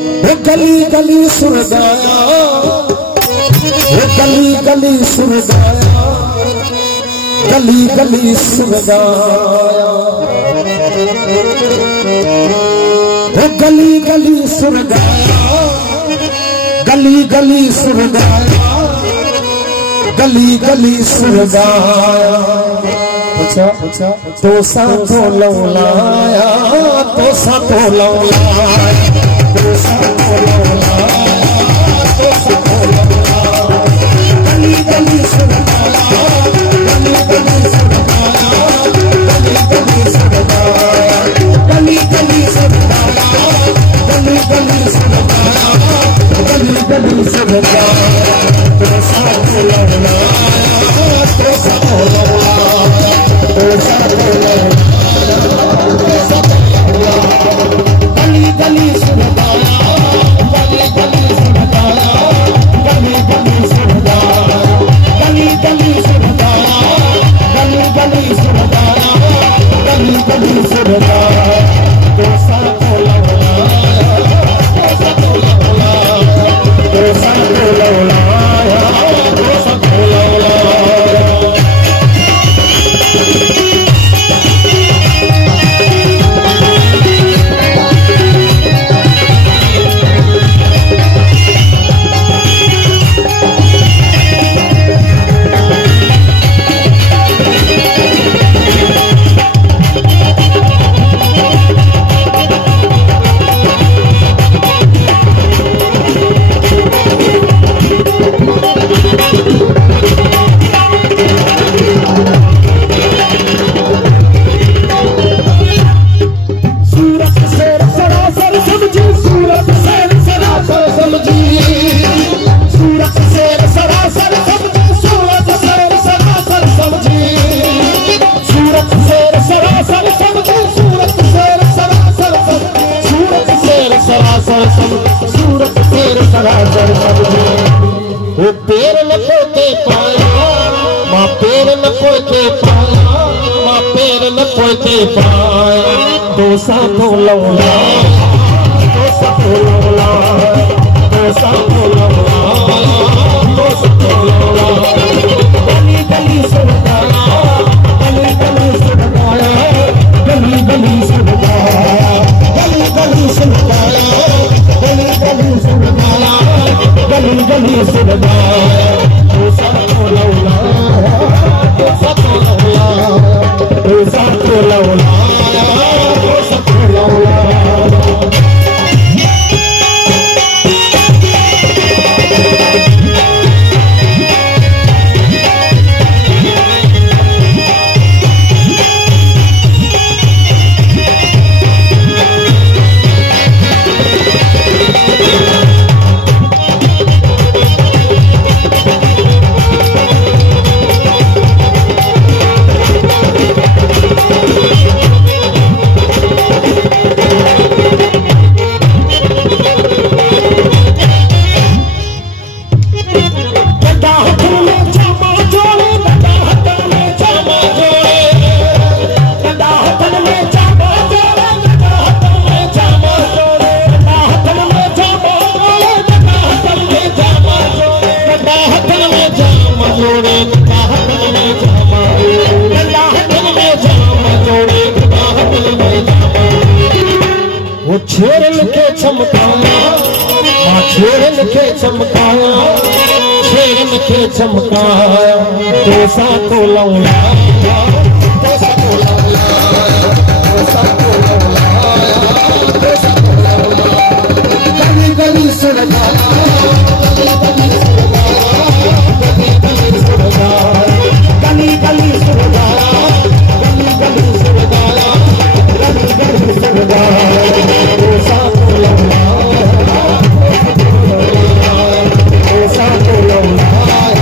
गली गली सुर गाया, गली गली सुर गाया, गली गली सुर गाया, गली गली सुर गाया, गली गली सुर गाया, गली गली सुर गाया। पूछा तो सा तो लौलाया, तो सा तो लौलाया, तो सा तो लौलाया, तो सा तो लौलाया। गली गली सुर गाया, गली गली सुर गाया, गली गली सुर गाया, गली गली सुर गाया, गली गली सुर गाया, गली गली सुर गाया। तो सा तो लौलाया, तो सा तो लौलाया, तो सा तो लौलाया, तो सा तो लौलाया। गली गली सुर गाया, गली गली सुर गाया, गली गली सुर गाया, गली गली सुर गाया, गली गली सुर गाया, गली गली सुर गाया। तो सा तो लौलाया, तो सा तो लौलाया, तो सा तो लौलाया, तो सा तो लौलाया। सूरत शेर सरासर समझे। वो पैर न पोते पाया, माँ पैर न पोते पाया, माँ पैर न पोते पाया। तो सा तो लौलाया, तो सा तो लौलाया, तो सा तो लौलाया, तो सा तो लौलाया। गली गली सुर गाया, गली गली सुर गाया, गली गली सुर गाया, गली गली सुर गाया, गली गली सुर गाया, गली गली सुर गाया। तो सा तो लौलाया, तो सा तो लौलाया, तो सा तो लौलाया, तो सा तो लौलाया। वो छेड़न के चमकाया, माँ छेड़न के चमकाया, छेड़न के चमकाया। तो सा तो लौलाया, तो सा तो लौलाया, तो सा तो लौलाया, तो सा तो लौलाया। गली गली सुर गाया, गली गली सुर गाया, गली गली सुर गाया, गली गली सुर गाया, गली गली सुर गाया, गली गली सुर गाया। तो सा तो लौलाया, तो सा तो लौलाया,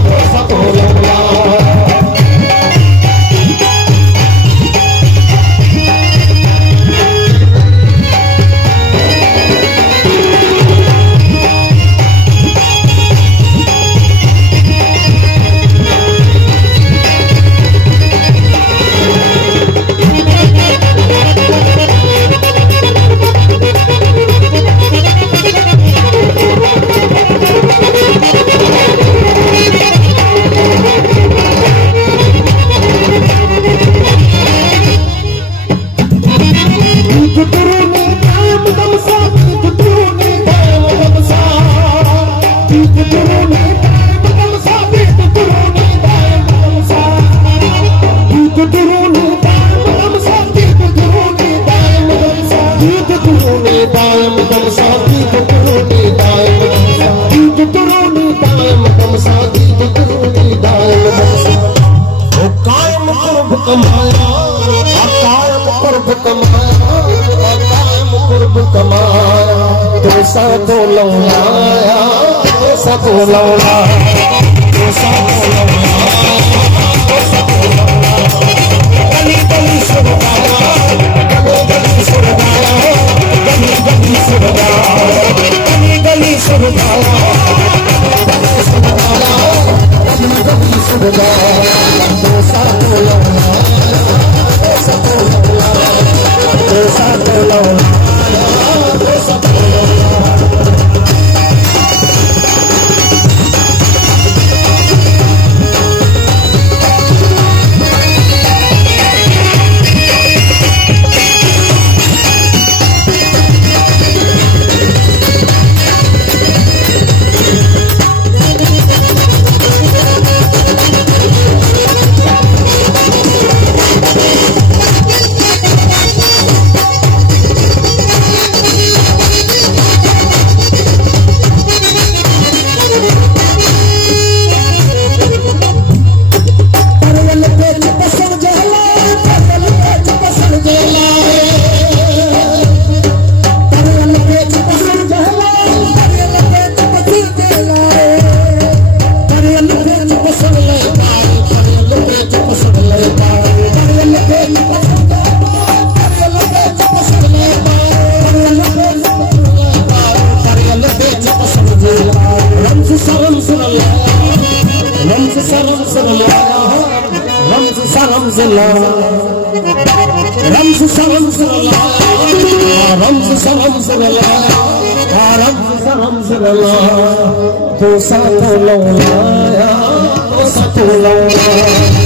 तो सा तो लौलाया। तो लौलाया दोसा तो लौला दोसा तो लौलाया दोसा तो लौला गली गली सुरगाया गली गली सुरगाया गली गली सुरगाया गली गली सुरगाया गली गली सुरगाया दोसा तो लौलाया दोसा तो लौलाया दोसा तो लौलाया दोसा तो लौलाया दोसा तो लौलाया दोसा तो लौला